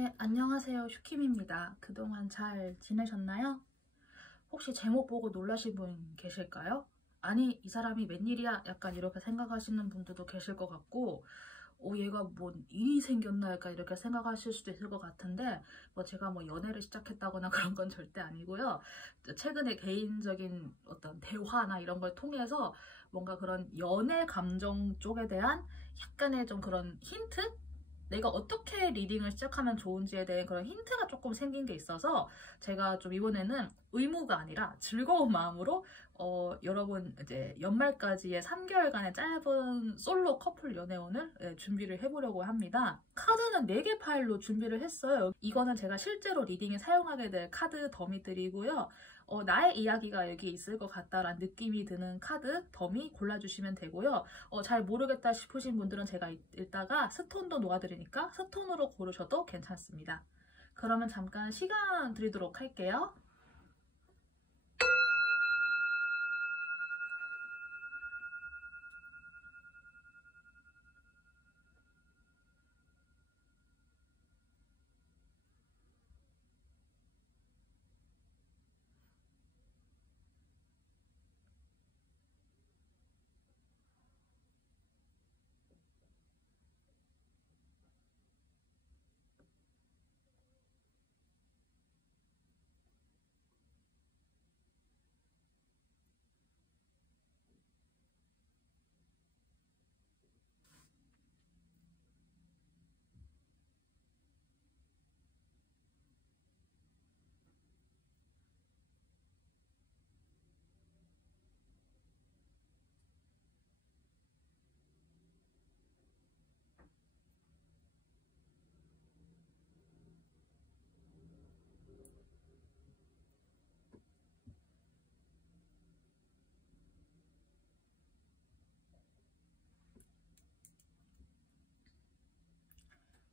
네, 안녕하세요. 슈킴입니다. 그동안 잘 지내셨나요? 혹시 제목 보고 놀라신 분 계실까요? 아니, 이 사람이 웬일이야? 약간 이렇게 생각하시는 분들도 계실 것 같고, 얘가 뭔 일이 생겼나? 약간 이렇게 생각하실 수도 있을 것 같은데, 제가 연애를 시작했다거나 그런 건 절대 아니고요. 최근에 개인적인 어떤 대화나 이런 걸 통해서 뭔가 그런 연애 감정 쪽에 대한 약간의 좀 그런 힌트? 내가 어떻게 리딩을 시작하면 좋은지에 대해 그런 힌트가 조금 생긴 게 있어서 제가 좀 이번에는 의무가 아니라 즐거운 마음으로 여러분 이제 연말까지의 3개월간의 짧은 솔로 커플 연애운을 준비를 해보려고 합니다. 카드는 4개 파일로 준비를 했어요. 이거는 제가 실제로 리딩에 사용하게 될 카드 더미들이고요. 나의 이야기가 여기 있을 것 같다라는 느낌이 드는 카드 더미 골라주시면 되고요. 잘 모르겠다 싶으신 분들은 제가 이따가 스톤도 놓아드리니까 스톤으로 고르셔도 괜찮습니다. 그러면 잠깐 시간 드리도록 할게요.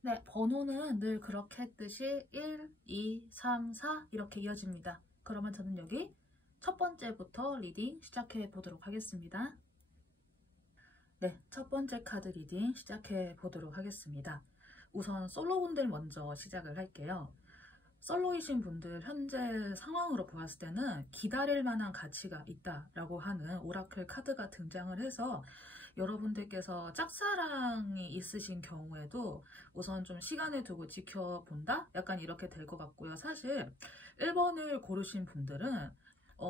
네, 번호는 늘 그렇게 했듯이 1, 2, 3, 4 이렇게 이어집니다. 그러면 저는 여기 첫 번째부터 리딩 시작해 보도록 하겠습니다. 네, 첫 번째 카드 리딩 시작해 보도록 하겠습니다. 우선 솔로분들 먼저 시작을 할게요. 솔로이신 분들 현재 상황으로 보았을 때는 기다릴 만한 가치가 있다라고 하는 오라클 카드가 등장을 해서 여러분들께서 짝사랑이 있으신 경우에도 우선 좀 시간을 두고 지켜본다? 약간 이렇게 될 것 같고요. 사실 1번을 고르신 분들은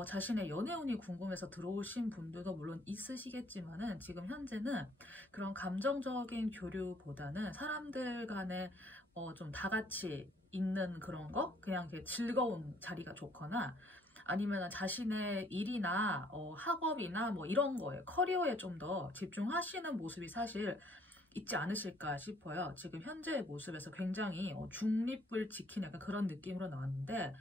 자신의 연애운이 궁금해서 들어오신 분들도 물론 있으시겠지만은 지금 현재는 그런 감정적인 교류보다는 사람들 간에 좀 다 같이 있는 그런 거? 그냥 이렇게 즐거운 자리가 좋거나 아니면 자신의 일이나 학업이나 이런 거에 커리어에 좀 더 집중하시는 모습이 사실 있지 않으실까 싶어요. 지금 현재의 모습에서 굉장히 중립을 지키는 약간 그런 느낌으로 나왔는데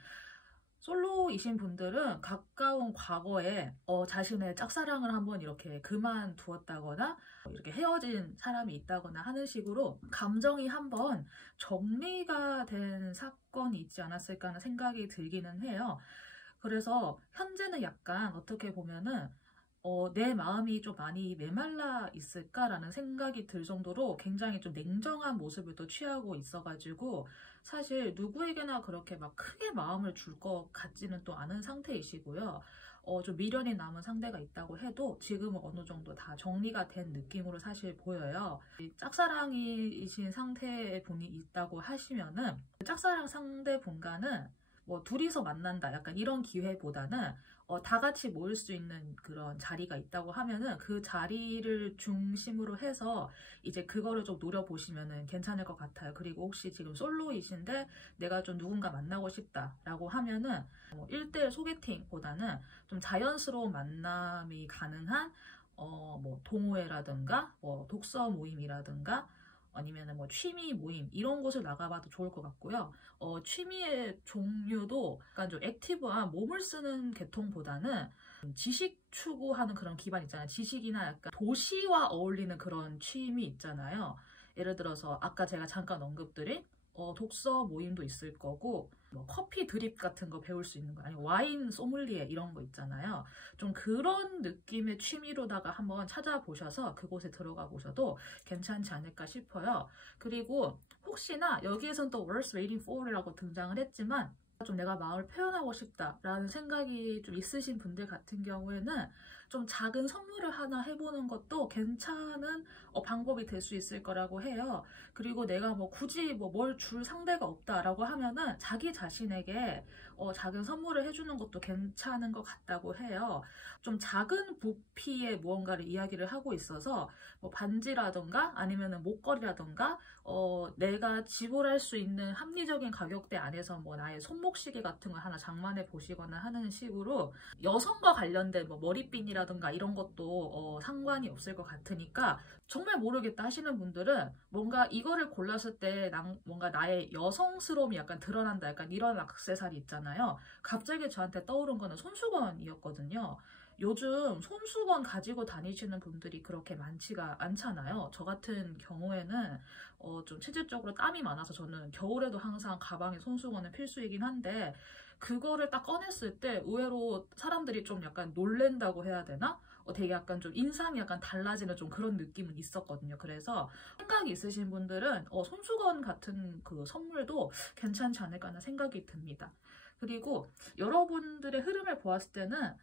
솔로이신 분들은 가까운 과거에 자신의 짝사랑을 한번 이렇게 그만두었다거나 이렇게 헤어진 사람이 있다거나 하는 식으로 감정이 한번 정리가 된 사건이 있지 않았을까 하는 생각이 들기는 해요. 그래서 현재는 약간 어떻게 보면은 내 마음이 좀 많이 메말라 있을까라는 생각이 들 정도로 굉장히 좀 냉정한 모습을 또 취하고 있어가지고 사실 누구에게나 그렇게 막 크게 마음을 줄 것 같지는 또 않은 상태이시고요. 좀 미련이 남은 상대가 있다고 해도 지금은 어느 정도 다 정리가 된 느낌으로 사실 보여요. 이 짝사랑이신 상태의 분이 있다고 하시면은 짝사랑 상대분과는 둘이서 만난다 약간 이런 기회보다는 다 같이 모일 수 있는 그런 자리가 있다고 하면은 그 자리를 중심으로 해서 이제 그거를 좀 노려보시면은 괜찮을 것 같아요. 그리고 혹시 지금 솔로이신데 내가 좀 누군가 만나고 싶다라고 하면은 1대1 소개팅보다는 좀 자연스러운 만남이 가능한 동호회라든가 독서 모임이라든가 아니면 취미 모임 이런 곳을 나가봐도 좋을 것 같고요. 취미의 종류도 약간 좀 액티브한 몸을 쓰는 계통보다는 지식 추구하는 그런 기반 있잖아요. 지식이나 약간 도시와 어울리는 그런 취미 있잖아요. 예를 들어서 아까 제가 잠깐 언급드린 독서 모임도 있을 거고 뭐 커피 드립 같은 거 배울 수 있는 거 아니면 와인 소믈리에 이런 거 있잖아요. 좀 그런 느낌의 취미로다가 한번 찾아보셔서 그곳에 들어가 보셔도 괜찮지 않을까 싶어요. 그리고 혹시나 여기에선 또 worth waiting for이라고 등장을 했지만 좀 내가 마음을 표현하고 싶다라는 생각이 좀 있으신 분들 같은 경우에는 좀 작은 선물을 하나 해보는 것도 괜찮은 방법이 될 수 있을 거라고 해요. 그리고 내가 뭐 굳이 뭐 뭘 줄 상대가 없다라고 하면은 자기 자신에게 작은 선물을 해주는 것도 괜찮은 것 같다고 해요. 좀 작은 부피의 무언가를 이야기를 하고 있어서 뭐 반지라던가 아니면은 목걸이라던가 내가 지불할 수 있는 합리적인 가격대 안에서 뭐 나의 손목시계 같은 거 하나 장만해 보시거나 하는 식으로 여성과 관련된 뭐 머리핀이라던가 이런 것도 상관이 없을 것 같으니까 정말 모르겠다 하시는 분들은 뭔가 이거를 골랐을 때 뭔가 나의 여성스러움이 약간 드러난다 약간 이런 액세서리 있잖아요. 갑자기 저한테 떠오른 거는 손수건이었거든요. 요즘 손수건 가지고 다니시는 분들이 그렇게 많지가 않잖아요. 저 같은 경우에는 좀 체질적으로 땀이 많아서 저는 겨울에도 항상 가방에 손수건은 필수이긴 한데 그거를 딱 꺼냈을 때 의외로 사람들이 좀 약간 놀랜다고 해야 되나? 되게 약간 좀 인상이 약간 달라지는 좀 그런 느낌은 있었거든요. 그래서 생각이 있으신 분들은 손수건 같은 그 선물도 괜찮지 않을까 하는 생각이 듭니다. 그리고 여러분들의 흐름을 보았을 때는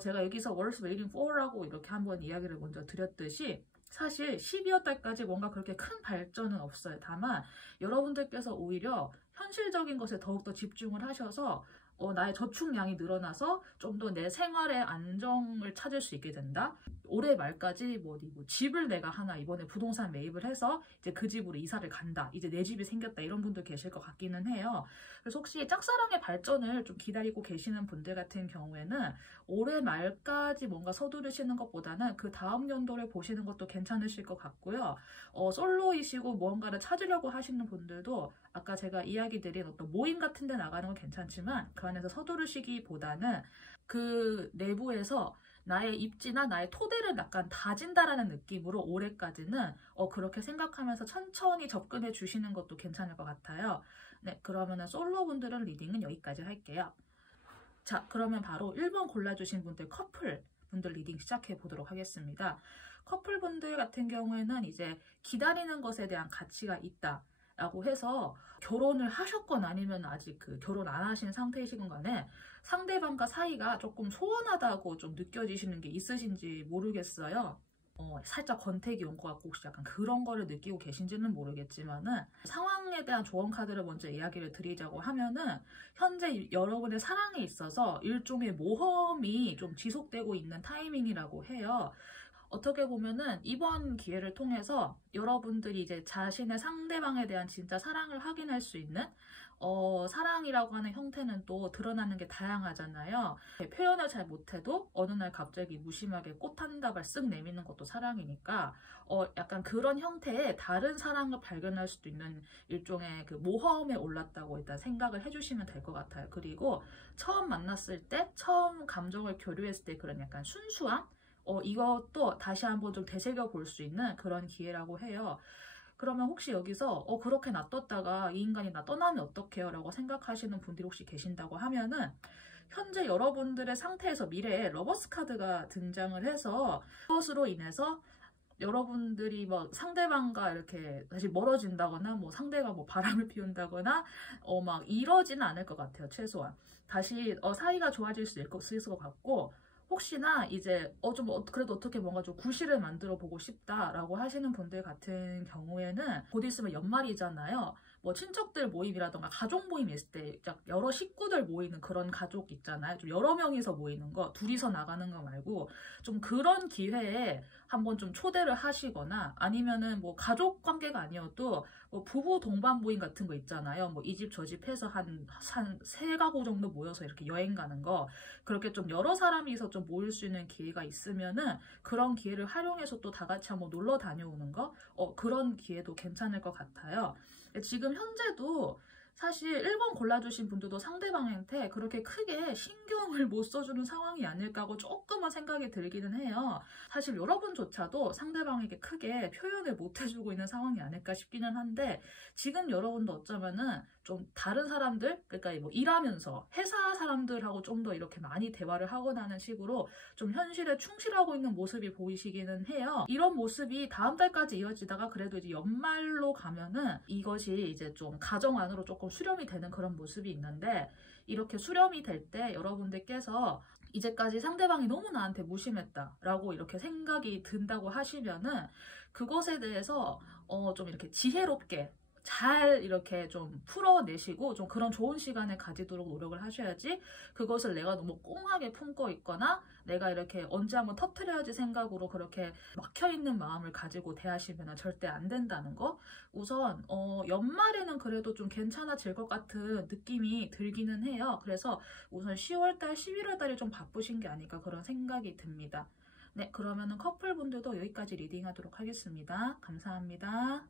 제가 여기서 worth waiting for라고 이렇게 한번 이야기를 먼저 드렸듯이 사실 12월 달까지 뭔가 그렇게 큰 발전은 없어요. 다만 여러분들께서 오히려 현실적인 것에 더욱더 집중을 하셔서 나의 저축량이 늘어나서 좀 더 내 생활의 안정을 찾을 수 있게 된다. 올해 말까지 뭐 집을 내가 하나 이번에 부동산 매입을 해서 이제 그 집으로 이사를 간다. 이제 내 집이 생겼다. 이런 분들 계실 것 같기는 해요. 그래서 혹시 짝사랑의 발전을 좀 기다리고 계시는 분들 같은 경우에는 올해 말까지 뭔가 서두르시는 것보다는 그 다음 연도를 보시는 것도 괜찮으실 것 같고요. 솔로이시고 무언가를 찾으려고 하시는 분들도 아까 제가 이야기 드린 어떤 모임 같은 데 나가는 건 괜찮지만 그 안에서 서두르시기보다는 그 내부에서 나의 입지나 나의 토대를 약간 다진다라는 느낌으로 올해까지는 그렇게 생각하면서 천천히 접근해 주시는 것도 괜찮을 것 같아요. 네, 그러면은 솔로분들은 리딩은 여기까지 할게요. 자, 그러면 바로 1번 골라주신 분들 커플 분들 리딩 시작해 보도록 하겠습니다. 커플 분들 같은 경우에는 이제 기다리는 것에 대한 가치가 있다. 라고 해서 결혼을 하셨건 아니면 아직 결혼 안 하신 상태이시건 간에 상대방과 사이가 조금 소원하다고 좀 느껴지시는 게 있으신지 모르겠어요. 살짝 권태기 온 것 같고 혹시 약간 그런 거를 느끼고 계신지는 모르겠지만은 상황에 대한 조언 카드를 먼저 이야기를 드리자고 하면은 현재 여러분의 사랑에 있어서 일종의 모험이 좀 지속되고 있는 타이밍이라고 해요. 어떻게 보면은 이번 기회를 통해서 여러분들이 이제 자신의 상대방에 대한 진짜 사랑을 확인할 수 있는 사랑이라고 하는 형태는 또 드러나는 게 다양하잖아요. 표현을 잘 못해도 어느 날 갑자기 무심하게 꽃 한 다발 쓱 내미는 것도 사랑이니까 약간 그런 형태의 다른 사랑을 발견할 수도 있는 일종의 그 모험에 올랐다고 일단 생각을 해주시면 될 것 같아요. 그리고 처음 만났을 때 처음 감정을 교류했을 때 그런 약간 순수함? 이것도 다시 한번 좀 되새겨 볼 수 있는 그런 기회라고 해요. 그러면 혹시 여기서 그렇게 놔뒀다가 이 인간이 나 떠나면 어떡해요? 라고 생각하시는 분들이 혹시 계신다고 하면은 현재 여러분들의 상태에서 미래에 러버스 카드가 등장을 해서 그것으로 인해서 여러분들이 뭐 상대방과 이렇게 다시 멀어진다거나 뭐 상대가 뭐 바람을 피운다거나 막 이러지는 않을 것 같아요. 최소한 다시 사이가 좋아질 수 있을 것 같고 혹시나 이제 그래도 어떻게 뭔가 좀 구실을 만들어 보고 싶다라고 하시는 분들 같은 경우에는 곧 있으면 연말이잖아요. 뭐 친척들 모임이라던가 가족 모임 있을 때 여러 식구들 모이는 그런 가족 있잖아요. 좀 여러 명이서 모이는 거, 둘이서 나가는 거 말고 좀 그런 기회에 한번 좀 초대를 하시거나 아니면은 뭐 가족 관계가 아니어도 뭐 부부 동반 모임 같은 거 있잖아요. 뭐 이 집 저 집 해서 한 세 가구 정도 모여서 이렇게 여행 가는 거 그렇게 좀 여러 사람이서 좀 모일 수 있는 기회가 있으면은 그런 기회를 활용해서 또 다 같이 한번 놀러 다녀오는 거 그런 기회도 괜찮을 것 같아요. 지금 현재도 사실 1번 골라주신 분들도 상대방한테 그렇게 크게 신경을 못 써주는 상황이 아닐까 하고 조금만 생각이 들기는 해요. 사실 여러분조차도 상대방에게 크게 표현을 못 해주고 있는 상황이 아닐까 싶기는 한데, 지금 여러분도 어쩌면은 좀 다른 사람들, 그러니까 뭐 일하면서 회사 사람들하고 좀 더 이렇게 많이 대화를 하거나 하는 식으로 좀 현실에 충실하고 있는 모습이 보이시기는 해요. 이런 모습이 다음 달까지 이어지다가 그래도 이제 연말로 가면은 이것이 이제 좀 가정 안으로 조금 수렴이 되는 그런 모습이 있는데, 이렇게 수렴이 될 때 여러분들께서 이제까지 상대방이 너무 나한테 무심했다 라고 이렇게 생각이 든다고 하시면은, 그것에 대해서 좀 이렇게 지혜롭게 잘 이렇게 좀 풀어내시고 좀 그런 좋은 시간을 가지도록 노력을 하셔야지, 그것을 내가 너무 꽁하게 품고 있거나 내가 이렇게 언제 한번 터트려야지 생각으로 그렇게 막혀있는 마음을 가지고 대하시면 절대 안 된다는 거. 우선 연말에는 그래도 좀 괜찮아질 것 같은 느낌이 들기는 해요. 그래서 우선 10월달, 11월달이 좀 바쁘신 게 아닐까 그런 생각이 듭니다. 네, 그러면은 커플분들도 여기까지 리딩하도록 하겠습니다. 감사합니다.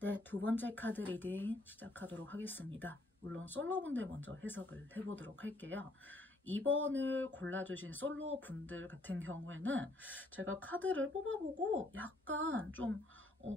네, 두 번째 카드 리딩 시작하도록 하겠습니다. 물론 솔로분들 먼저 해석을 해보도록 할게요. 2번을 골라주신 솔로분들 같은 경우에는 제가 카드를 뽑아보고 약간 좀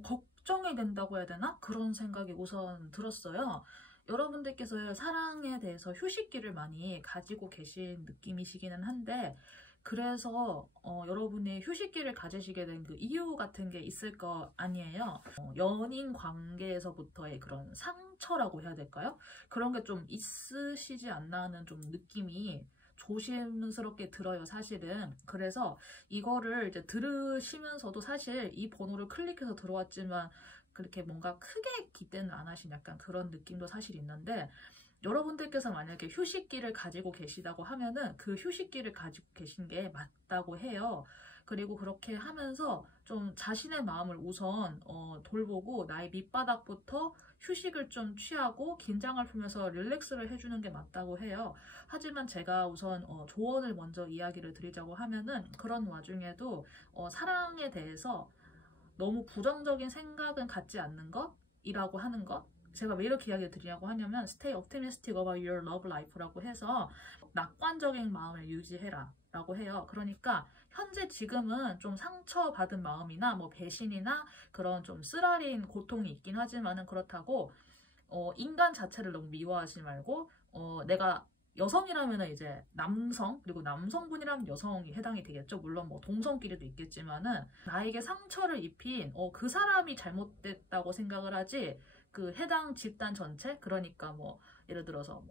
걱정이 된다고 해야 되나? 그런 생각이 우선 들었어요. 여러분들께서 사랑에 대해서 휴식기를 많이 가지고 계신 느낌이시기는 한데, 그래서 여러분이 휴식기를 가지시게 된 그 이유 같은 게 있을 거 아니에요. 연인 관계에서부터의 그런 상처라고 해야 될까요? 그런 게 좀 있으시지 않나 하는 좀 느낌이 조심스럽게 들어요, 사실은. 그래서 이거를 이제 들으시면서도 사실 이 번호를 클릭해서 들어왔지만 그렇게 뭔가 크게 기대는 안 하신 약간 그런 느낌도 사실 있는데, 여러분들께서 만약에 휴식기를 가지고 계시다고 하면은 그 휴식기를 가지고 계신 게 맞다고 해요. 그리고 그렇게 하면서 좀 자신의 마음을 우선 돌보고 나의 밑바닥부터 휴식을 좀 취하고 긴장을 풀면서 릴렉스를 해주는 게 맞다고 해요. 하지만 제가 우선 조언을 먼저 이야기를 드리자고 하면은, 그런 와중에도 사랑에 대해서 너무 부정적인 생각은 갖지 않는 것이라고 하는 것, 제가 왜 이렇게 이야기를 드리냐고 하냐면 Stay optimistic about your love life라고 해서 낙관적인 마음을 유지해라 라고 해요. 그러니까 현재 지금은 좀 상처받은 마음이나 뭐 배신이나 그런 좀 쓰라린 고통이 있긴 하지만은, 그렇다고 인간 자체를 너무 미워하지 말고 내가 여성이라면 이제 남성, 그리고 남성분이라면 여성이 해당이 되겠죠. 물론 뭐 동성끼리도 있겠지만은, 나에게 상처를 입힌 그 사람이 잘못됐다고 생각을 하지 그 해당 집단 전체, 그러니까 뭐 예를 들어서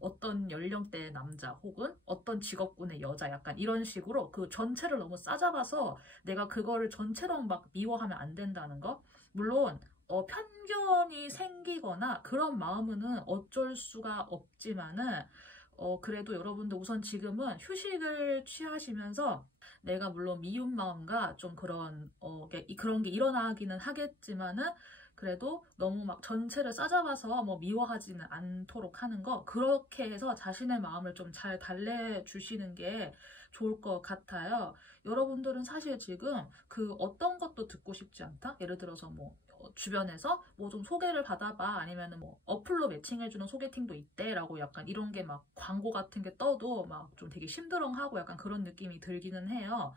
어떤 연령대의 남자 혹은 어떤 직업군의 여자, 약간 이런 식으로 그 전체를 너무 싸잡아서 내가 그거를 전체로 막 미워하면 안 된다는 거. 물론 편견이 생기거나 그런 마음은 어쩔 수가 없지만은, 그래도 여러분들 우선 지금은 휴식을 취하시면서, 내가 물론 미운 마음과 좀 그런 그런 게 일어나기는 하겠지만은, 그래도 너무 막 전체를 싸잡아서 뭐 미워하지는 않도록 하는 거, 그렇게 해서 자신의 마음을 좀 잘 달래주시는 게 좋을 것 같아요. 여러분들은 사실 지금 그 어떤 것도 듣고 싶지 않다? 예를 들어서 뭐 주변에서 뭐 좀 소개를 받아봐, 아니면은 뭐 어플로 매칭해주는 소개팅도 있대 라고 약간 이런 게 막 광고 같은 게 떠도 막 좀 되게 심드렁하고 약간 그런 느낌이 들기는 해요.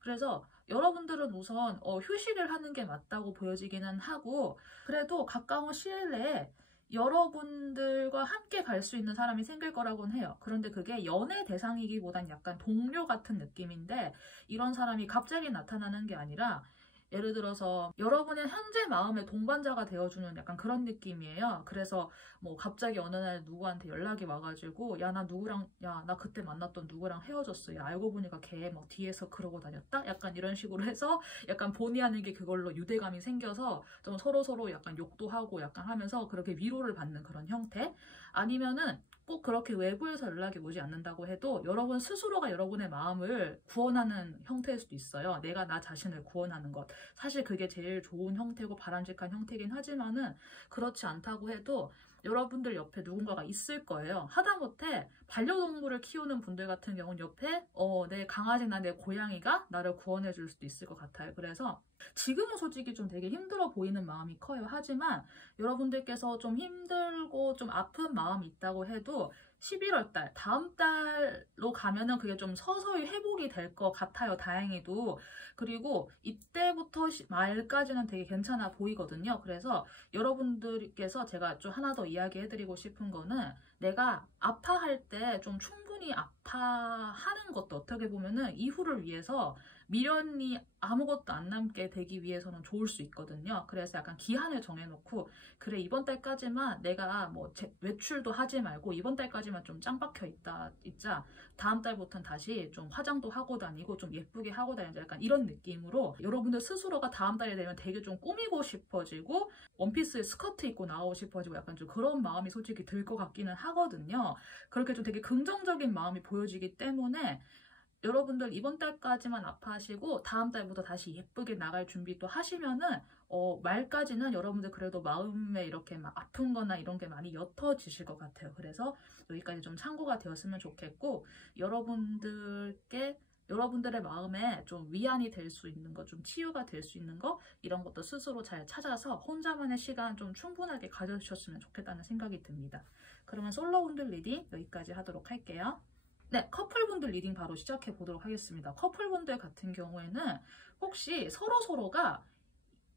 그래서 여러분들은 우선 휴식을 하는 게 맞다고 보여지기는 하고, 그래도 가까운 시일 내에 여러분들과 함께 갈 수 있는 사람이 생길 거라고는 해요. 그런데 그게 연애 대상이기보단 약간 동료 같은 느낌인데, 이런 사람이 갑자기 나타나는 게 아니라 예를 들어서 여러분의 현재 마음의 동반자가 되어주는 약간 그런 느낌이에요. 그래서 뭐 갑자기 어느 날 누구한테 연락이 와가지고 야 나 그때 만났던 누구랑 헤어졌어. 야 알고 보니까 걔 뭐 뒤에서 그러고 다녔다? 약간 이런 식으로 해서 약간 본의 아니게 그걸로 유대감이 생겨서 좀 서로 약간 욕도 하고 약간 하면서 그렇게 위로를 받는 그런 형태. 아니면은 꼭 그렇게 외부에서 연락이 오지 않는다고 해도 여러분 스스로가 여러분의 마음을 구원하는 형태일 수도 있어요. 내가 나 자신을 구원하는 것. 사실 그게 제일 좋은 형태고 바람직한 형태긴 하지만은, 그렇지 않다고 해도 여러분들 옆에 누군가가 있을 거예요. 하다못해 반려동물을 키우는 분들 같은 경우는 옆에 내 강아지나 내 고양이가 나를 구원해 줄 수도 있을 것 같아요. 그래서 지금은 솔직히 좀 되게 힘들어 보이는 마음이 커요. 하지만 여러분들께서 좀 힘들고 좀 아픈 마음이 있다고 해도 11월 달, 다음 달로 가면은 그게 좀 서서히 회복이 될 것 같아요. 다행히도. 그리고 이때부터 말까지는 되게 괜찮아 보이거든요. 그래서 여러분들께서 제가 좀 하나 더 이야기해드리고 싶은 거는 내가 아파할 때 좀 충분히 아파하는 것도 어떻게 보면은 이후를 위해서 미련이 아무것도 안 남게 되기 위해서는 좋을 수 있거든요. 그래서 약간 기한을 정해놓고 그래 이번 달까지만 내가 뭐 외출도 하지 말고 이번 달까지만 좀 짱 박혀 있자 다음 달부터는 다시 좀 화장도 하고 다니고 좀 예쁘게 하고 다니자 약간 이런 느낌으로 여러분들 스스로가 다음 달이 되면 되게 좀 꾸미고 싶어지고 원피스에 스커트 입고 나오고 싶어지고 약간 좀 그런 마음이 솔직히 들 것 같기는 하거든요. 그렇게 좀 되게 긍정적인 마음이 보여지기 때문에 여러분들 이번 달까지만 아파하시고 다음 달부터 다시 예쁘게 나갈 준비 또 하시면은 말까지는 여러분들 그래도 마음에 이렇게 막 아픈 거나 이런 게 많이 옅어지실 것 같아요. 그래서 여기까지 좀 참고가 되었으면 좋겠고 여러분들의 마음에 좀 위안이 될 수 있는 거, 좀 치유가 될 수 있는 거 이런 것도 스스로 잘 찾아서 혼자만의 시간 좀 충분하게 가져주셨으면 좋겠다는 생각이 듭니다. 그러면 솔로분들 리딩 여기까지 하도록 할게요. 네, 커플분들 리딩 바로 시작해 보도록 하겠습니다. 커플분들 같은 경우에는 혹시 서로가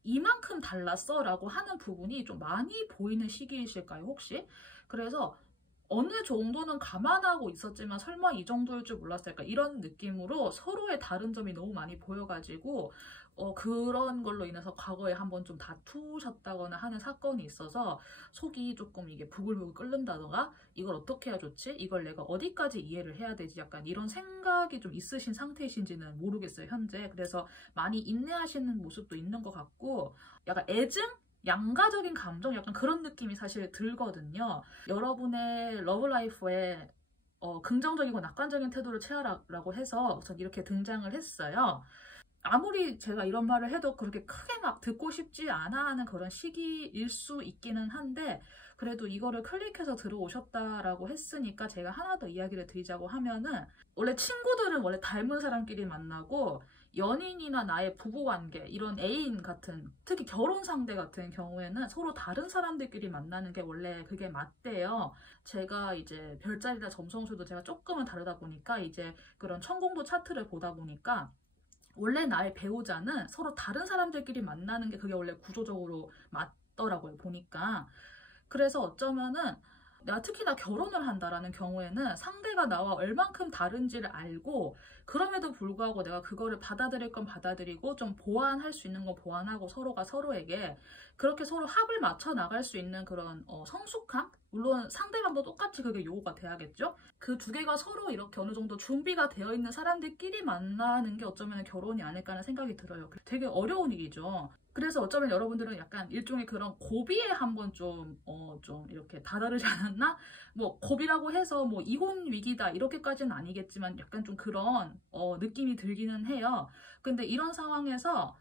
이만큼 달랐어 라고 하는 부분이 좀 많이 보이는 시기이실까요, 혹시? 그래서 어느 정도는 감안하고 있었지만 설마 이 정도일 줄 몰랐을까 이런 느낌으로 서로의 다른 점이 너무 많이 보여가지고 그런 걸로 인해서 과거에 한번 좀 다투셨다거나 하는 사건이 있어서 속이 조금 이게 부글부글 끓는다던가 이걸 어떻게 해야 좋지? 이걸 내가 어디까지 이해를 해야 되지? 약간 이런 생각이 좀 있으신 상태이신지는 모르겠어요, 현재. 그래서 많이 인내하시는 모습도 있는 것 같고 약간 애증? 양가적인 감정? 약간 그런 느낌이 사실 들거든요. 여러분의 러브라이프에 긍정적이고 낙관적인 태도를 취하라고 해서 전 이렇게 등장을 했어요. 아무리 제가 이런 말을 해도 그렇게 크게 막 듣고 싶지 않아 하는 그런 시기일 수 있기는 한데 그래도 이거를 클릭해서 들어오셨다라고 했으니까 제가 하나 더 이야기를 드리자고 하면은 원래 친구들은 원래 닮은 사람끼리 만나고 연인이나 나의 부부관계 이런 애인 같은 특히 결혼 상대 같은 경우에는 서로 다른 사람들끼리 만나는 게 원래 그게 맞대요. 제가 이제 별자리나 점성술도 제가 조금은 다르다 보니까 이제 그런 천공도 차트를 보다 보니까 원래 나의 배우자는 서로 다른 사람들끼리 만나는 게 그게 원래 구조적으로 맞더라고요, 보니까. 그래서 어쩌면은 내가 특히나 결혼을 한다라는 경우에는 상대가 나와 얼만큼 다른지를 알고 그럼에도 불구하고 내가 그거를 받아들일 건 받아들이고 좀 보완할 수 있는 건 보완하고 서로가 서로에게 그렇게 서로 합을 맞춰 나갈 수 있는 그런 성숙함? 물론 상대방도 똑같이 그게 요구가 돼야겠죠? 그 두 개가 서로 이렇게 어느 정도 준비가 되어 있는 사람들끼리 만나는 게 어쩌면 결혼이 아닐까 하는 생각이 들어요. 되게 어려운 일이죠. 그래서 어쩌면 여러분들은 약간 일종의 그런 고비에 한번 좀 이렇게 다다르지 않았나? 뭐 고비라고 해서 뭐 이혼 위기다 이렇게까지는 아니겠지만 약간 좀 그런 느낌이 들기는 해요. 근데 이런 상황에서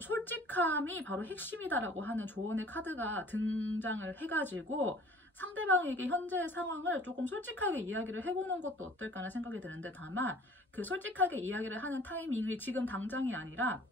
솔직함이 바로 핵심이다라고 하는 조언의 카드가 등장을 해가지고 상대방에게 현재의 상황을 조금 솔직하게 이야기를 해보는 것도 어떨까 하는 생각이 드는데 다만 그 솔직하게 이야기를 하는 타이밍이 지금 당장이 아니라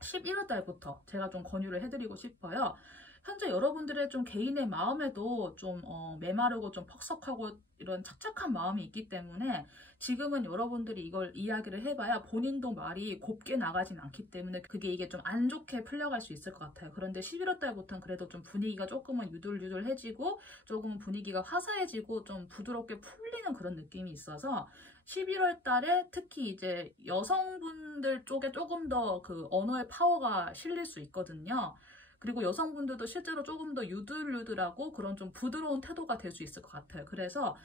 11월 달부터 제가 좀 권유를 해드리고 싶어요. 현재 여러분들의 좀 개인의 마음에도 좀 메마르고 좀 퍽석하고 이런 착착한 마음이 있기 때문에 지금은 여러분들이 이걸 이야기를 해봐야 본인도 말이 곱게 나가진 않기 때문에 이게 좀 안 좋게 풀려갈 수 있을 것 같아요. 그런데 11월 달부터는 그래도 좀 분위기가 조금은 유들유들해지고 조금은 분위기가 화사해지고 좀 부드럽게 풀리는 그런 느낌이 있어서 11월 달에 특히 이제 여성분들 쪽에 조금 더 그 언어의 파워가 실릴 수 있거든요. 그리고 여성분들도 실제로 조금 더 유들유들하고 그런 좀 부드러운 태도가 될 수 있을 것 같아요. 그래서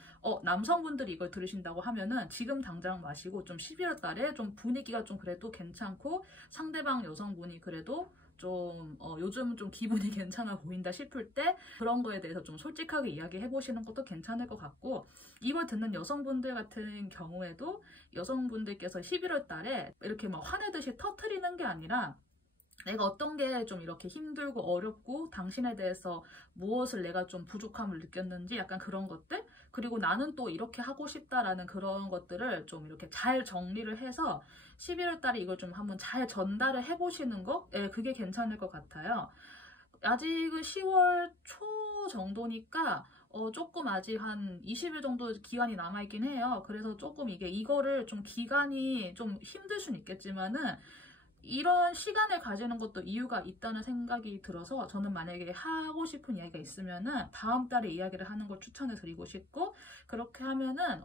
남성분들이 이걸 들으신다고 하면은 지금 당장 마시고 좀 11월 달에 좀 분위기가 좀 그래도 괜찮고 상대방 여성분이 그래도 좀 요즘은 좀 기분이 괜찮아 보인다 싶을 때 그런 거에 대해서 좀 솔직하게 이야기해 보시는 것도 괜찮을 것 같고 이걸 듣는 여성분들 같은 경우에도 여성분들께서 11월 달에 이렇게 막 화내듯이 터트리는 게 아니라 내가 어떤 게 좀 이렇게 힘들고 어렵고 당신에 대해서 무엇을 내가 좀 부족함을 느꼈는지 약간 그런 것들, 그리고 나는 또 이렇게 하고 싶다라는 그런 것들을 좀 이렇게 잘 정리를 해서 11월 달에 이걸 좀 한번 잘 전달을 해보시는 거? 예, 그게 괜찮을 것 같아요. 아직은 10월 초 정도니까 조금 아직 한 20일 정도 기간이 남아있긴 해요. 그래서 조금 이거를 좀 기간이 좀 힘들 수는 있겠지만은 이런 시간을 가지는 것도 이유가 있다는 생각이 들어서 저는 만약에 하고 싶은 이야기가 있으면은 다음 달에 이야기를 하는 걸 추천해 드리고 싶고, 그렇게 하면은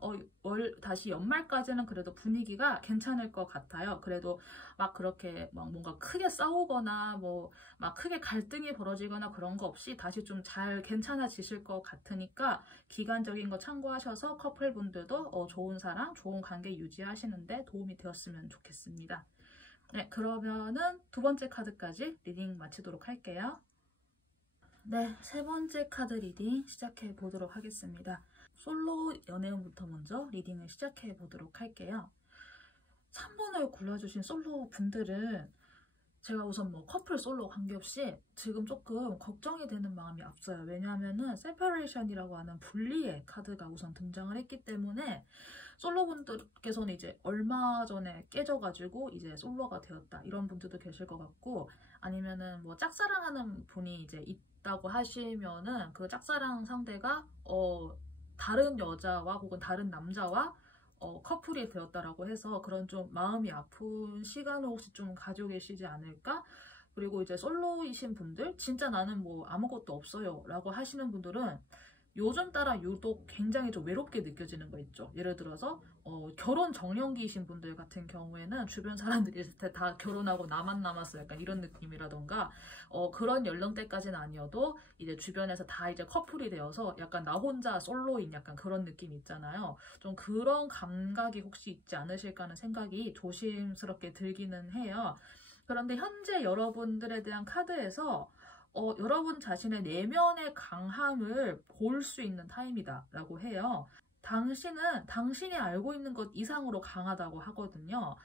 다시 연말까지는 그래도 분위기가 괜찮을 것 같아요. 그래도 막 그렇게 막 뭔가 크게 싸우거나 뭐 막 크게 갈등이 벌어지거나 그런 거 없이 다시 좀 잘 괜찮아지실 것 같으니까 기간적인 거 참고하셔서 커플분들도 좋은 사랑, 좋은 관계 유지하시는데 도움이 되었으면 좋겠습니다. 네, 그러면은 두 번째 카드까지 리딩 마치도록 할게요. 네, 세 번째 카드 리딩 시작해 보도록 하겠습니다. 솔로 연애운부터 먼저 리딩을 시작해 보도록 할게요. 3번을 골라주신 솔로 분들은 제가 우선 뭐 커플 솔로 관계없이 지금 조금 걱정이 되는 마음이 앞서요. 왜냐하면은 세퍼레이션이라고 하는 분리의 카드가 우선 등장을 했기 때문에 솔로분들께서는 이제 얼마 전에 깨져가지고 이제 솔로가 되었다 이런 분들도 계실 것 같고, 아니면은 뭐 짝사랑하는 분이 이제 있다고 하시면은 그 짝사랑 상대가 다른 여자와 혹은 다른 남자와 커플이 되었다라고 해서 그런 좀 마음이 아픈 시간을 혹시 좀 가지고 계시지 않을까? 그리고 이제 솔로이신 분들, 진짜 나는 뭐 아무것도 없어요 라고 하시는 분들은 요즘 따라 유독 굉장히 좀 외롭게 느껴지는 거 있죠. 예를 들어서 결혼 정년기이신 분들 같은 경우에는 주변 사람들이 다 결혼하고 나만 남았어 약간 이런 느낌이라던가, 그런 연령대까지는 아니어도 이제 주변에서 다 이제 커플이 되어서 약간 나 혼자 솔로인 약간 그런 느낌 있잖아요. 좀 그런 감각이 혹시 있지 않으실까 하는 생각이 조심스럽게 들기는 해요. 그런데 현재 여러분들에 대한 카드에서 여러분 자신의 내면의 강함을 볼 수 있는 타임이다 라고 해요. 당신은 당신이 알고 있는 것 이상으로 강하다고 하거든요.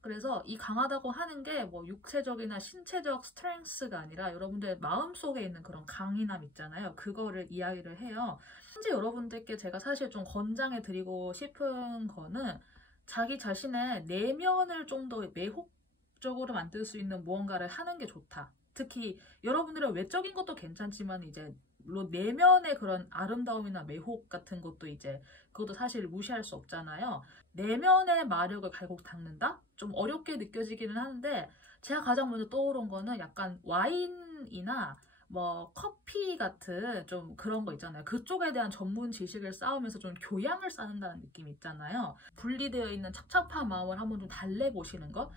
그래서 이 강하다고 하는 게 뭐 육체적이나 신체적 스트렝스가 아니라 여러분들 마음속에 있는 그런 강인함 있잖아요. 그거를 이야기를 해요. 현재 여러분들께 제가 사실 좀 권장해 드리고 싶은 거는 자기 자신의 내면을 좀 더 매혹적으로 만들 수 있는 무언가를 하는 게 좋다. 특히 여러분들의 외적인 것도 괜찮지만 이제 물론 내면의 그런 아름다움이나 매혹 같은 것도 이제 그것도 사실 무시할 수 없잖아요. 내면의 마력을 결국 닦는다? 좀 어렵게 느껴지기는 하는데 제가 가장 먼저 떠오른 거는 약간 와인이나 뭐 커피 같은 좀 그런 거 있잖아요. 그쪽에 대한 전문 지식을 쌓으면서 좀 교양을 쌓는다는 느낌 있잖아요. 분리되어 있는 착잡한 마음을 한번 좀 달래보시는 거.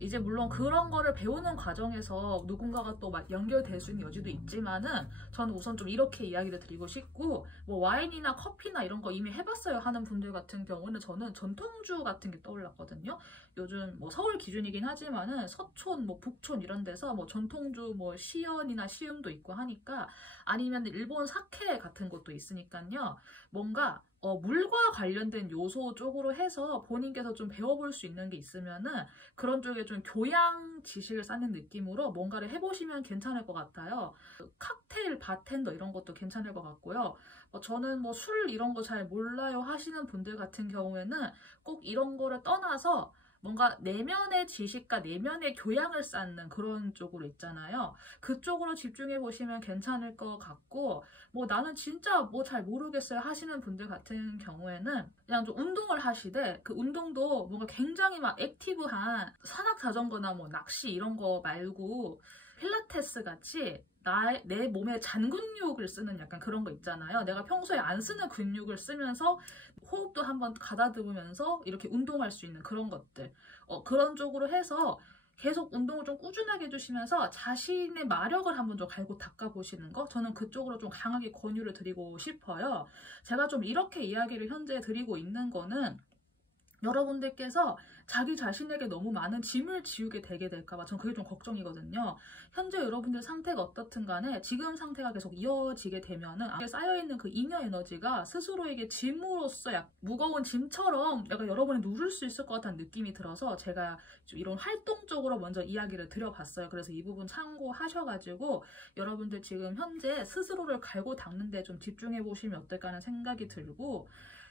이제 물론 그런 거를 배우는 과정에서 누군가가 또 막 연결될 수 있는 여지도 있지만은 저는 우선 좀 이렇게 이야기를 드리고 싶고, 뭐 와인이나 커피나 이런 거 이미 해봤어요 하는 분들 같은 경우는 저는 전통주 같은 게 떠올랐거든요. 요즘 뭐 서울 기준이긴 하지만은 서촌, 뭐 북촌 이런 데서 뭐 전통주 뭐 시연이나 시음도 있고 하니까, 아니면 일본 사케 같은 것도 있으니까요. 뭔가 물과 관련된 요소 쪽으로 해서 본인께서 좀 배워볼 수 있는 게 있으면은 그런 쪽에 좀 교양 지식을 쌓는 느낌으로 뭔가를 해보시면 괜찮을 것 같아요. 칵테일 바텐더 이런 것도 괜찮을 것 같고요. 저는 뭐 술 이런 거 잘 몰라요 하시는 분들 같은 경우에는 꼭 이런 거를 떠나서 뭔가 내면의 지식과 내면의 교양을 쌓는 그런 쪽으로 있잖아요. 그쪽으로 집중해 보시면 괜찮을 것 같고, 뭐 나는 진짜 뭐 잘 모르겠어요 하시는 분들 같은 경우에는 그냥 좀 운동을 하시되, 그 운동도 뭔가 굉장히 막 액티브한 산악 자전거나 뭐 낚시 이런 거 말고 필라테스 같이 내 몸에 잔근육을 쓰는 약간 그런 거 있잖아요. 내가 평소에 안 쓰는 근육을 쓰면서 호흡도 한번 가다듬으면서 이렇게 운동할 수 있는 그런 것들, 그런 쪽으로 해서 계속 운동을 좀 꾸준하게 해주시면서 자신의 마력을 한번 좀 갈고 닦아보시는 거, 저는 그쪽으로 좀 강하게 권유를 드리고 싶어요. 제가 좀 이렇게 이야기를 현재 드리고 있는 거는 여러분들께서 자기 자신에게 너무 많은 짐을 지우게 되게 될까봐 전 그게 좀 걱정이거든요. 현재 여러분들 상태가 어떻든 간에 지금 상태가 계속 이어지게 되면은 쌓여있는 그 잉여 에너지가 스스로에게 짐으로써 무거운 짐처럼 약간 여러분이 누를 수 있을 것 같다는 느낌이 들어서 제가 좀 이런 활동적으로 먼저 이야기를 드려봤어요. 그래서 이 부분 참고하셔가지고 여러분들 지금 현재 스스로를 갈고 닦는 데 좀 집중해 보시면 어떨까 하는 생각이 들고,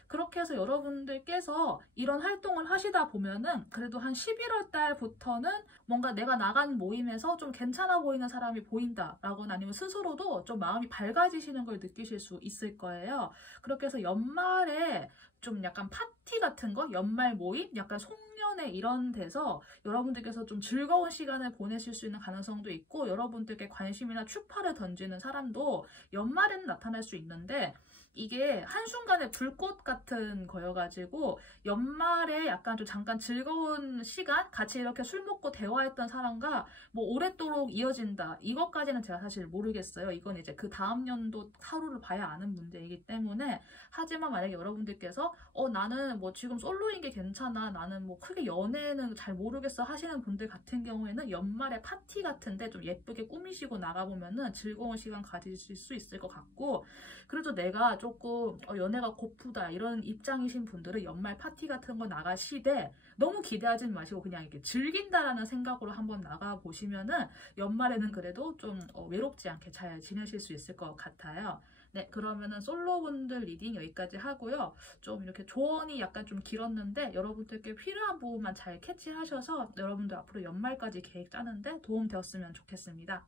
그렇게 해서 여러분들께서 이런 활동을 하시다 보면은 그래도 한 11월 달부터는 뭔가 내가 나간 모임에서 좀 괜찮아 보이는 사람이 보인다라거나 아니면 스스로도 좀 마음이 밝아지시는 걸 느끼실 수 있을 거예요. 그렇게 해서 연말에 좀 약간 파티 같은 거, 연말 모임, 약간 송년회 이런 데서 여러분들께서 좀 즐거운 시간을 보내실 수 있는 가능성도 있고, 여러분들께 관심이나 추파를 던지는 사람도 연말에는 나타날 수 있는데, 이게 한순간에 불꽃 같은 거여가지고 연말에 약간 좀 잠깐 즐거운 시간 같이 이렇게 술 먹고 대화했던 사람과 뭐 오랫도록 이어진다, 이것까지는 제가 사실 모르겠어요. 이건 이제 그 다음 연도 하루를 봐야 아는 문제이기 때문에. 하지만 만약에 여러분들께서 나는 뭐 지금 솔로인 게 괜찮아, 나는 뭐 크게 연애는 잘 모르겠어 하시는 분들 같은 경우에는 연말에 파티 같은데 좀 예쁘게 꾸미시고 나가보면은 즐거운 시간 가지실 수 있을 것 같고, 그래도 내가 조금 연애가 고프다 이런 입장이신 분들은 연말 파티 같은 거 나가시되 너무 기대하지 마시고 그냥 이렇게 즐긴다라는 생각으로 한번 나가보시면은 연말에는 그래도 좀 외롭지 않게 잘 지내실 수 있을 것 같아요. 네, 그러면은 솔로분들 리딩 여기까지 하고요. 좀 이렇게 조언이 약간 좀 길었는데 여러분들께 필요한 부분만 잘 캐치하셔서 여러분들 앞으로 연말까지 계획 짜는데 도움 되었으면 좋겠습니다.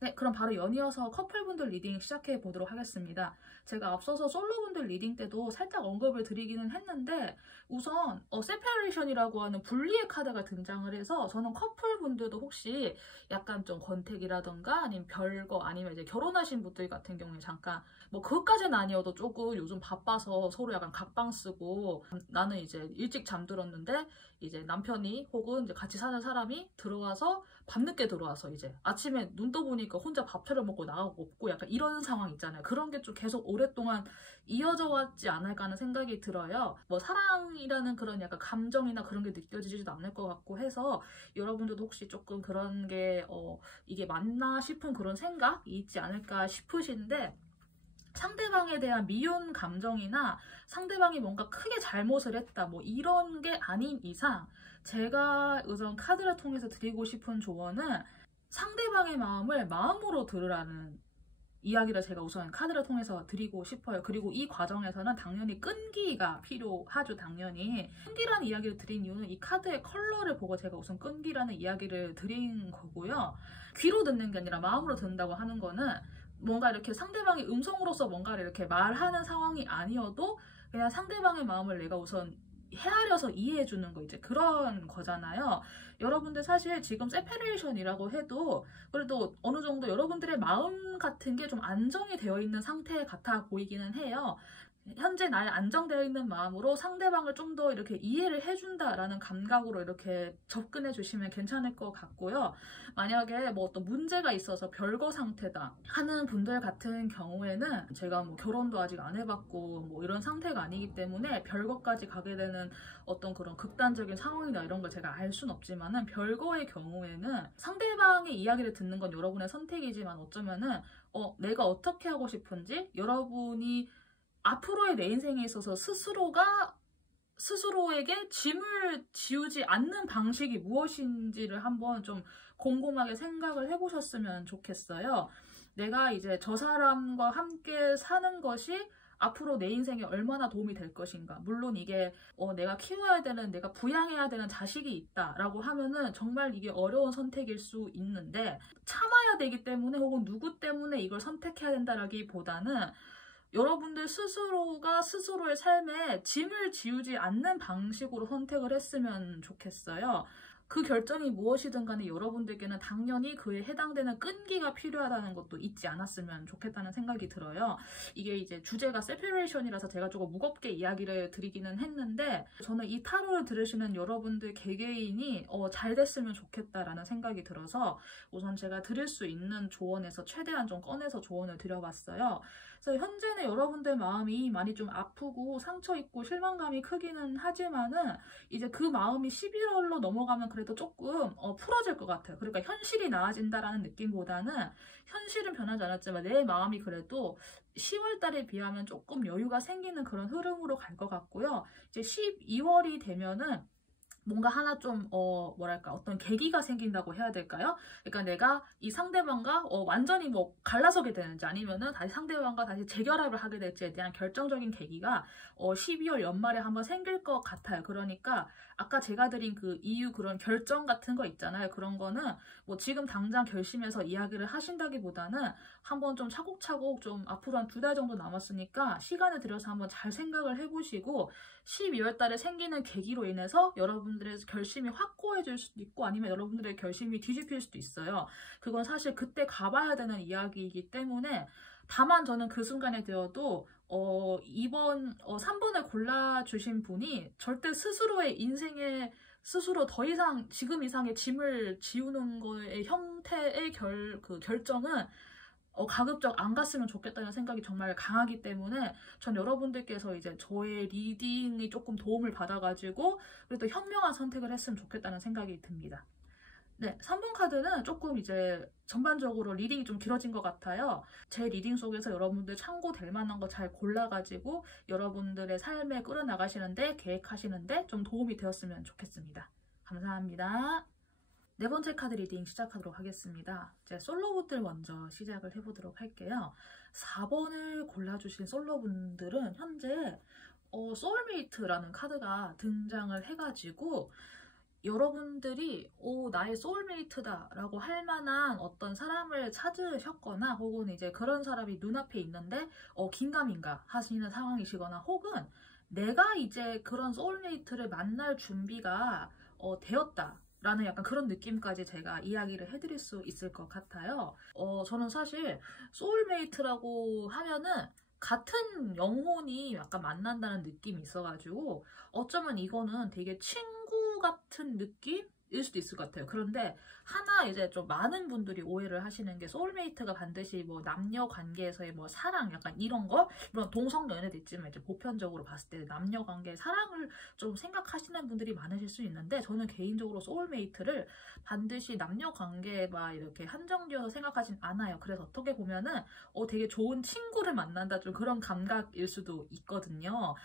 네, 그럼 바로 연이어서 커플분들 리딩 시작해 보도록 하겠습니다. 제가 앞서서 솔로분들 리딩 때도 살짝 언급을 드리기는 했는데, 우선 세퍼레이션이라고 하는 분리의 카드가 등장을 해서 저는 커플분들도 혹시 약간 좀 권태기라던가 아니면 별거 아니면 이제 결혼하신 분들 같은 경우에 잠깐 뭐 그것까지는 아니어도 조금 요즘 바빠서 서로 약간 각방 쓰고, 나는 이제 일찍 잠들었는데 이제 남편이 혹은 이제 같이 사는 사람이 들어와서 밤늦게 들어와서 이제 아침에 눈 떠보니까 혼자 밥 차려 먹고 나가고 없고 약간 이런 상황 있잖아요. 그런 게 좀 계속 오랫동안 이어져 왔지 않을까 하는 생각이 들어요. 뭐 사랑이라는 그런 약간 감정이나 그런 게 느껴지지도 않을 것 같고 해서 여러분들도 혹시 조금 그런 게 이게 맞나 싶은 그런 생각이 있지 않을까 싶으신데, 상대방에 대한 미운 감정이나 상대방이 뭔가 크게 잘못을 했다 뭐 이런 게 아닌 이상 제가 우선 카드를 통해서 드리고 싶은 조언은 상대방의 마음을 마음으로 들으라는 이야기를 제가 우선 카드를 통해서 드리고 싶어요. 그리고 이 과정에서는 당연히 끈기가 필요하죠. 당연히 끈기라는 이야기를 드린 이유는 이 카드의 컬러를 보고 제가 우선 끈기라는 이야기를 드린 거고요. 귀로 듣는 게 아니라 마음으로 듣는다고 하는 거는 뭔가 이렇게 상대방이 음성으로서 뭔가를 이렇게 말하는 상황이 아니어도 그냥 상대방의 마음을 내가 우선 헤아려서 이해해주는 거, 이제 그런 거잖아요. 여러분들 사실 지금 세퍼레이션이라고 해도 그래도 어느 정도 여러분들의 마음 같은 게 좀 안정이 되어 있는 상태 같아 보이기는 해요. 현재 나의 안정되어 있는 마음으로 상대방을 좀 더 이렇게 이해를 해준다라는 감각으로 이렇게 접근해 주시면 괜찮을 것 같고요. 만약에 뭐 어떤 문제가 있어서 별거 상태다 하는 분들 같은 경우에는 제가 뭐 결혼도 아직 안 해봤고 뭐 이런 상태가 아니기 때문에 별거까지 가게 되는 어떤 그런 극단적인 상황이나 이런 걸 제가 알 순 없지만은, 별거의 경우에는 상대방의 이야기를 듣는 건 여러분의 선택이지만 어쩌면은 내가 어떻게 하고 싶은지, 여러분이 앞으로의 내 인생에 있어서 스스로에게 짐을 지우지 않는 방식이 무엇인지를 한번 좀 곰곰하게 생각을 해보셨으면 좋겠어요. 내가 이제 저 사람과 함께 사는 것이 앞으로 내 인생에 얼마나 도움이 될 것인가. 물론 이게 내가 키워야 되는, 내가 부양해야 되는 자식이 있다라고 하면은 정말 이게 어려운 선택일 수 있는데, 참아야 되기 때문에 혹은 누구 때문에 이걸 선택해야 된다라기보다는 여러분들 스스로가 스스로의 삶에 짐을 지우지 않는 방식으로 선택을 했으면 좋겠어요. 그 결정이 무엇이든 간에 여러분들께는 당연히 그에 해당되는 끈기가 필요하다는 것도 잊지 않았으면 좋겠다는 생각이 들어요. 이게 이제 주제가 세퍼레이션이라서 제가 조금 무겁게 이야기를 드리기는 했는데, 저는 이 타로를 들으시는 여러분들 개개인이 잘 됐으면 좋겠다라는 생각이 들어서 우선 제가 드릴 수 있는 조언에서 최대한 좀 꺼내서 조언을 드려봤어요. 그래서 현재는 여러분들 마음이 많이 좀 아프고 상처 있고 실망감이 크기는 하지만은 이제 그 마음이 11월로 넘어가면 그래도 조금 풀어질 것 같아요. 그러니까 현실이 나아진다라는 느낌보다는 현실은 변하지 않았지만 내 마음이 그래도 10월 달에 비하면 조금 여유가 생기는 그런 흐름으로 갈 것 같고요. 이제 12월이 되면은 뭔가 하나 좀 뭐랄까 어떤 계기가 생긴다고 해야 될까요? 그러니까 내가 이 상대방과 완전히 뭐 갈라서게 되는지 아니면은 다시 상대방과 다시 재결합을 하게 될지에 대한 결정적인 계기가 12월 연말에 한번 생길 것 같아요. 그러니까 아까 제가 드린 그 이유 그런 결정 같은 거 있잖아요. 그런 거는 뭐 지금 당장 결심해서 이야기를 하신다기보다는 한번 좀 차곡차곡 좀 앞으로 한 2달 정도 남았으니까 시간을 들여서 한번 잘 생각을 해보시고 12월 달에 생기는 계기로 인해서 여러분들의 결심이 확고해질 수도 있고 아니면 여러분들의 결심이 뒤집힐 수도 있어요. 그건 사실 그때 가봐야 되는 이야기이기 때문에 다만 저는 그 순간에 되어도 이번 3번을 골라주신 분이 절대 스스로의 인생에 스스로 더 이상 지금 이상의 짐을 지우는 거의 형태의 결정은 가급적 안 갔으면 좋겠다는 생각이 정말 강하기 때문에 전 여러분들께서 이제 저의 리딩이 조금 도움을 받아가지고 그래도 현명한 선택을 했으면 좋겠다는 생각이 듭니다. 네, 3번 카드는 조금 이제 전반적으로 리딩이 좀 길어진 것 같아요. 제 리딩 속에서 여러분들 참고될 만한 거 잘 골라가지고 여러분들의 삶에 끌어나가시는데 계획하시는데 좀 도움이 되었으면 좋겠습니다. 감사합니다. 네 번째 카드 리딩 시작하도록 하겠습니다. 이제 솔로분들 먼저 시작을 해보도록 할게요. 4번을 골라주신 솔로분들은 현재 소울메이트라는 카드가 등장을 해가지고 여러분들이 나의 소울메이트다 라고 할 만한 어떤 사람을 찾으셨거나 혹은 이제 그런 사람이 눈앞에 있는데 긴가민가 하시는 상황이시거나 혹은 내가 이제 그런 소울메이트를 만날 준비가 되었다 라는 약간 그런 느낌까지 제가 이야기를 해드릴 수 있을 것 같아요. 저는 사실 소울메이트라고 하면은 같은 영혼이 약간 만난다는 느낌이 있어가지고 어쩌면 이거는 되게 친구 같은 느낌일 수도 있을 것 같아요. 그런데 하나 이제 좀 많은 분들이 오해를 하시는 게 소울메이트가 반드시 뭐 남녀 관계에서의 뭐 사랑 약간 이런 거 물론 동성 연애도 있지만 이제 보편적으로 봤을 때 남녀 관계의 사랑을 좀 생각하시는 분들이 많으실 수 있는데 저는 개인적으로 소울메이트를 반드시 남녀 관계에 막 이렇게 한정지어서 생각하진 않아요. 그래서 어떻게 보면은 되게 좋은 친구를 만난다 좀 그런 감각일 수도 있거든요.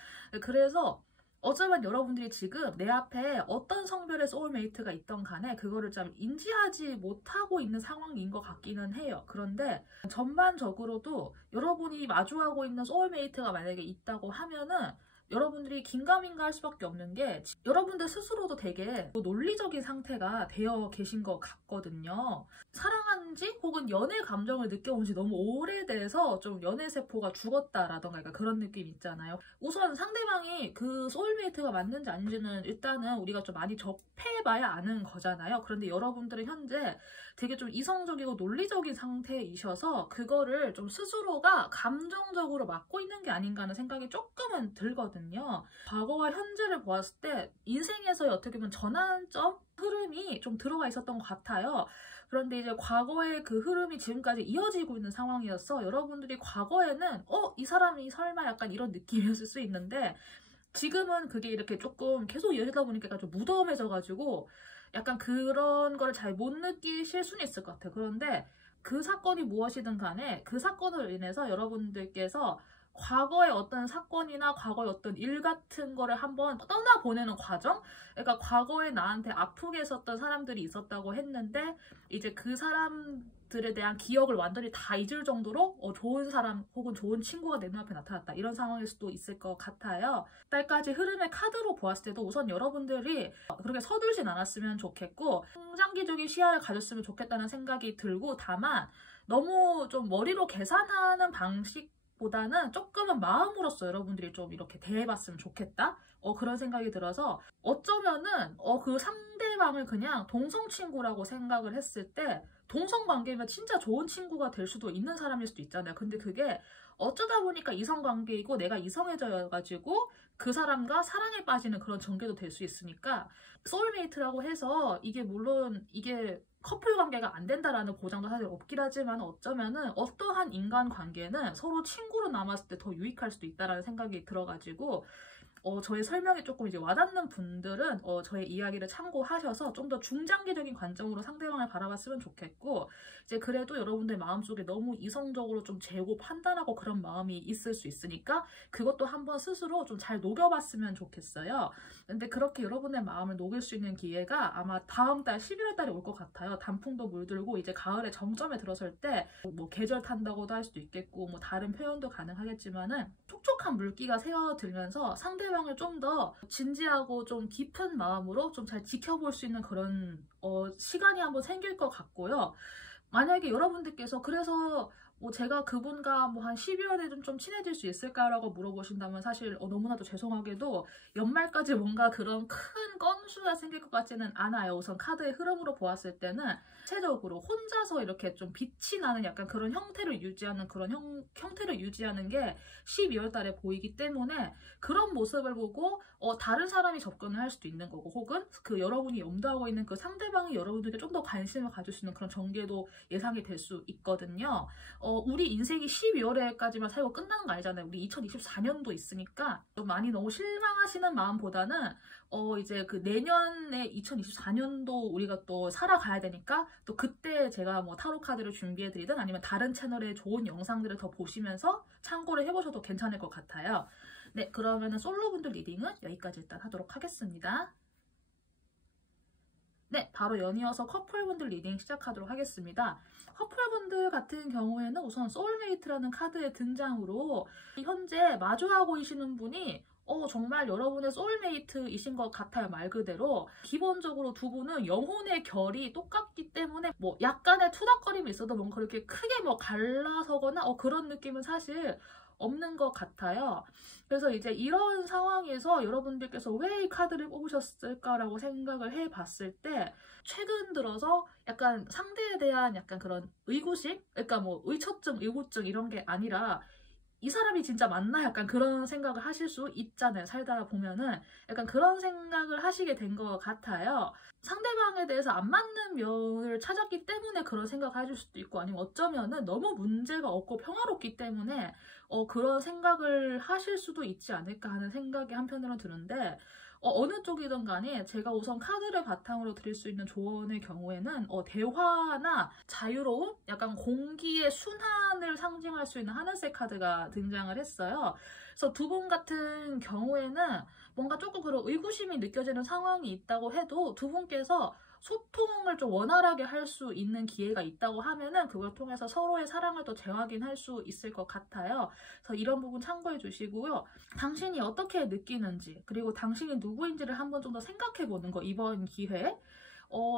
그래서 어쩌면 여러분들이 지금 내 앞에 어떤 성별의 소울메이트가 있던 간에 그거를 좀 인지하지 못하고 있는 상황인 것 같기는 해요. 그런데 전반적으로도 여러분이 마주하고 있는 소울메이트가 만약에 있다고 하면은 여러분들이 긴가민가 할 수밖에 없는 게 여러분들 스스로도 되게 논리적인 상태가 되어 계신 것 같거든요. 사랑한 지 혹은 연애 감정을 느껴본 지 너무 오래돼서 좀 연애세포가 죽었다라던가 그런 느낌 있잖아요. 우선 상대방이 그 소울메이트가 맞는지 아닌지는 일단은 우리가 좀 많이 접해봐야 아는 거잖아요. 그런데 여러분들은 현재 되게 좀 이성적이고 논리적인 상태이셔서 그거를 좀 스스로가 감정적으로 맡고 있는 게 아닌가 하는 생각이 조금은 들거든요. 과거와 현재를 보았을 때 인생에서의 어떻게 보면 전환점 흐름이 좀 들어가 있었던 것 같아요. 그런데 이제 과거의 그 흐름이 지금까지 이어지고 있는 상황이어서 여러분들이 과거에는 이 사람이 설마 약간 이런 느낌이었을 수 있는데 지금은 그게 이렇게 조금 계속 이어지다 보니까 좀 무덤해져가지고 약간 그런 거를 잘 못 느끼실 수는 있을 것 같아요. 그런데 그 사건이 무엇이든 간에 그 사건으로 인해서 여러분들께서 과거의 어떤 사건이나 과거의 어떤 일 같은 거를 한번 떠나보내는 과정? 그러니까 과거에 나한테 아프게 했었던 사람들이 있었다고 했는데 이제 그 사람들에 대한 기억을 완전히 다 잊을 정도로 좋은 사람 혹은 좋은 친구가 내 눈앞에 나타났다. 이런 상황일 수도 있을 것 같아요. 딸까지 흐름의 카드로 보았을 때도 우선 여러분들이 그렇게 서둘진 않았으면 좋겠고 중장기적인 시야를 가졌으면 좋겠다는 생각이 들고 다만 너무 좀 머리로 계산하는 방식 보다는 조금은 마음으로써 여러분들이 좀 이렇게 대해봤으면 좋겠다? 그런 생각이 들어서 어쩌면은 그 상대방을 그냥 동성친구라고 생각을 했을 때 동성관계면 진짜 좋은 친구가 될 수도 있는 사람일 수도 있잖아요. 근데 그게 어쩌다 보니까 이성관계이고 내가 이성애자여가지고 그 사람과 사랑에 빠지는 그런 전개도 될 수 있으니까 소울메이트라고 해서 이게 물론 이게 커플 관계가 안 된다라는 보장도 사실 없긴 하지만 어쩌면은 어떠한 인간 관계는 서로 친구로 남았을 때 더 유익할 수도 있다라는 생각이 들어가지고 저의 설명이 조금 이제 와닿는 분들은 저의 이야기를 참고하셔서 좀 더 중장기적인 관점으로 상대방을 바라봤으면 좋겠고, 이제 그래도 여러분들 마음속에 너무 이성적으로 좀 재고 판단하고 그런 마음이 있을 수 있으니까 그것도 한번 스스로 좀 잘 녹여봤으면 좋겠어요. 근데 그렇게 여러분의 마음을 녹일 수 있는 기회가 아마 다음 달 11월 달에 올 것 같아요. 단풍도 물들고 이제 가을의 정점에 들어설 때 뭐 계절 탄다고도 할 수도 있겠고 뭐 다른 표현도 가능하겠지만은 촉촉한 물기가 새어들면서 상대방을 좀 더 진지하고 좀 깊은 마음으로 좀 잘 지켜볼 수 있는 그런 시간이 한번 생길 것 같고요. 만약에 여러분들께서 그래서 뭐 제가 그분과 뭐 한 12월에 좀 친해질 수 있을까라고 물어보신다면 사실 너무나도 죄송하게도 연말까지 뭔가 그런 큰 건수가 생길 것 같지는 않아요. 우선 카드의 흐름으로 보았을 때는 대체적으로 혼자서 이렇게 좀 빛이 나는 약간 그런 형태를 유지하는 그런 형태를 유지하는 게 12월 달에 보이기 때문에 그런 모습을 보고 다른 사람이 접근을 할 수도 있는 거고, 혹은 그 여러분이 염두하고 있는 그 상대방이 여러분들에게 좀 더 관심을 가질 수 있는 그런 전개도 예상이 될 수 있거든요. 우리 인생이 12월에까지만 살고 끝나는 거 아니잖아요. 우리 2024년도 있으니까 좀 많이 너무 실망하시는 마음보다는 이제 그 내년에 2024년도 우리가 또 살아가야 되니까 또 그때 제가 뭐 타로 카드를 준비해드리든 아니면 다른 채널의 좋은 영상들을 더 보시면서 참고를 해보셔도 괜찮을 것 같아요. 네, 그러면은 솔로분들 리딩은 여기까지 일단 하도록 하겠습니다. 네, 바로 연이어서 커플분들 리딩 시작하도록 하겠습니다. 커플분들 같은 경우에는 우선 소울메이트라는 카드의 등장으로 현재 마주하고 계시는 분이 정말 여러분의 소울메이트이신 것 같아요. 말 그대로 기본적으로 두 분은 영혼의 결이 똑같기 때문에 뭐 약간의 투닥거림이 있어도 뭔가 그렇게 크게 뭐 갈라서거나 그런 느낌은 사실 없는 것 같아요. 그래서 이제 이런 상황에서 여러분들께서 왜 이 카드를 뽑으셨을까라고 생각을 해봤을 때 최근 들어서 약간 상대에 대한 약간 그런 의구심? 그러니까 뭐 의처증, 의구증 이런 게 아니라 이 사람이 진짜 맞나? 약간 그런 생각을 하실 수 있잖아요. 살다 보면은 약간 그런 생각을 하시게 된 것 같아요. 상대방에 대해서 안 맞는 면을 찾았기 때문에 그런 생각을 하실 수도 있고, 아니면 어쩌면은 너무 문제가 없고 평화롭기 때문에 그런 생각을 하실 수도 있지 않을까 하는 생각이 한편으로는 드는데, 어느 쪽이든 간에 제가 우선 카드를 바탕으로 드릴 수 있는 조언의 경우에는 대화나 자유로움, 약간 공기의 순환을 상징할 수 있는 하늘색 카드가 등장을 했어요. 그래서 두 분 같은 경우에는 뭔가 조금 그런 의구심이 느껴지는 상황이 있다고 해도 두 분께서 소통을 좀 원활하게 할 수 있는 기회가 있다고 하면은 그걸 통해서 서로의 사랑을 또 재확인할 수 있을 것 같아요. 그래서 이런 부분 참고해 주시고요. 당신이 어떻게 느끼는지, 그리고 당신이 누구인지를 한번 좀 더 생각해 보는 거, 이번 기회에.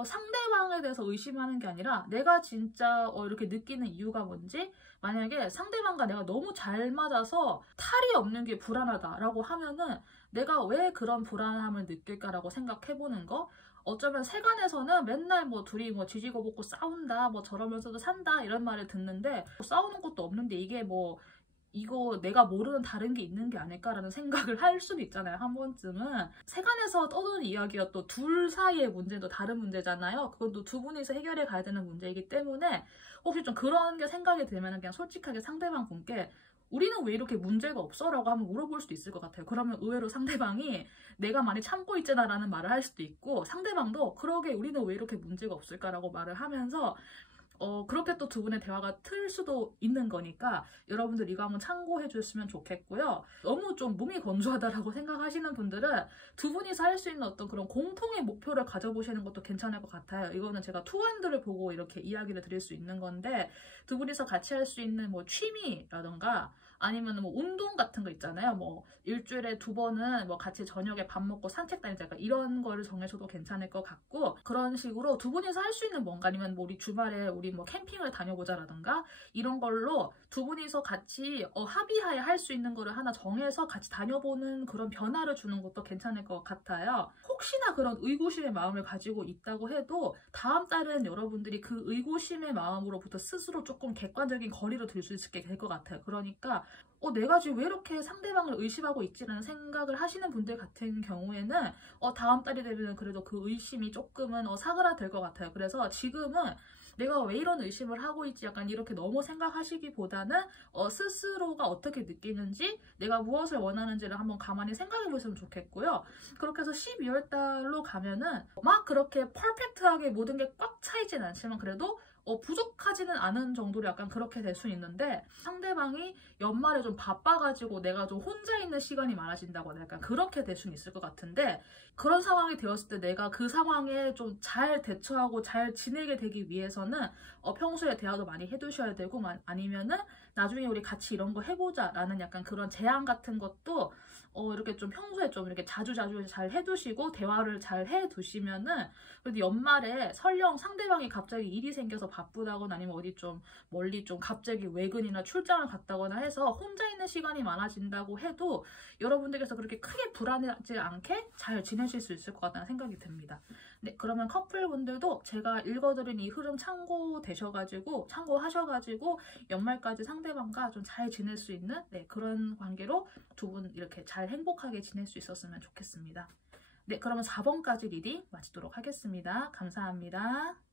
상대방에 대해서 의심하는 게 아니라 내가 진짜 이렇게 느끼는 이유가 뭔지, 만약에 상대방과 내가 너무 잘 맞아서 탈이 없는 게 불안하다라고 하면은 내가 왜 그런 불안함을 느낄까라고 생각해 보는 거. 어쩌면 세간에서는 맨날 뭐 둘이 뭐 지지고 볶고 싸운다, 뭐 저러면서도 산다 이런 말을 듣는데 싸우는 것도 없는데 이게 뭐 이거 내가 모르는 다른 게 있는 게 아닐까라는 생각을 할 수도 있잖아요. 한 번쯤은 세간에서 떠도는 이야기가 또 둘 사이의 문제도 다른 문제잖아요. 그것도 두 분이서 해결해 가야 되는 문제이기 때문에 혹시 좀 그런 게 생각이 들면 그냥 솔직하게 상대방 분께 우리는 왜 이렇게 문제가 없어? 라고 한번 물어볼 수도 있을 것 같아요. 그러면 의외로 상대방이 내가 많이 참고 있잖아 라는 말을 할 수도 있고, 상대방도 그러게 우리는 왜 이렇게 문제가 없을까라고 말을 하면서 그렇게 또 두 분의 대화가 틀 수도 있는 거니까 여러분들 이거 한번 참고해 주셨으면 좋겠고요. 너무 좀 몸이 건조하다라고 생각하시는 분들은 두 분이서 할 수 있는 어떤 그런 공통의 목표를 가져보시는 것도 괜찮을 것 같아요. 이거는 제가 투혼들을 보고 이렇게 이야기를 드릴 수 있는 건데, 두 분이서 같이 할 수 있는 뭐 취미라던가 아니면 뭐 운동 같은 거 있잖아요. 뭐 일주일에 2번은 뭐 같이 저녁에 밥 먹고 산책 다니자, 이런 거를 정해줘도 괜찮을 것 같고, 그런 식으로 두 분이서 할 수 있는 뭔가, 아니면 뭐 우리 주말에 우리 뭐 캠핑을 다녀보자라던가 이런 걸로 두 분이서 같이 합의하에 할 수 있는 거를 하나 정해서 같이 다녀보는 그런 변화를 주는 것도 괜찮을 것 같아요. 혹시나 그런 의구심의 마음을 가지고 있다고 해도 다음 달은 여러분들이 그 의구심의 마음으로부터 스스로 조금 객관적인 거리로 들 수 있게 될 것 같아요. 그러니까 내가 지금 왜 이렇게 상대방을 의심하고 있지라는 생각을 하시는 분들 같은 경우에는 다음 달이 되면 그래도 그 의심이 조금은 사그라들 것 같아요. 그래서 지금은 내가 왜 이런 의심을 하고 있지 약간 이렇게 너무 생각하시기보다는 스스로가 어떻게 느끼는지 내가 무엇을 원하는지를 한번 가만히 생각해 보시면 좋겠고요. 그렇게 해서 12월 달로 가면은 막 그렇게 퍼펙트하게 모든 게 꽉 차이진 않지만 그래도 부족하지는 않은 정도로 약간 그렇게 될 수 있는데 상대방이 연말에 좀 바빠가지고 내가 좀 혼자 있는 시간이 많아진다거나 약간 그렇게 될 수는 있을 것 같은데 그런 상황이 되었을 때 내가 그 상황에 좀 잘 대처하고 잘 지내게 되기 위해서는 평소에 대화도 많이 해두셔야 되고 아니면은 나중에 우리 같이 이런 거 해보자 라는 약간 그런 제안 같은 것도 이렇게 좀 평소에 좀 이렇게 자주 잘 해두시고 대화를 잘 해두시면은 그래도 연말에 설령 상대방이 갑자기 일이 생겨서 바쁘다거나 아니면 어디 좀 멀리 좀 갑자기 외근이나 출장을 갔다거나 해서 혼자 있는 시간이 많아진다고 해도 여러분들께서 그렇게 크게 불안하지 않게 잘 지내실 수 있을 것 같다는 생각이 듭니다. 네, 그러면 커플분들도 제가 읽어드린 이 흐름 참고하셔가지고 연말까지 상대방과 좀 잘 지낼 수 있는 그런 관계로 두 분 이렇게 잘 행복하게 지낼 수 있었으면 좋겠습니다. 네, 그러면 4번까지 리딩 마치도록 하겠습니다. 감사합니다.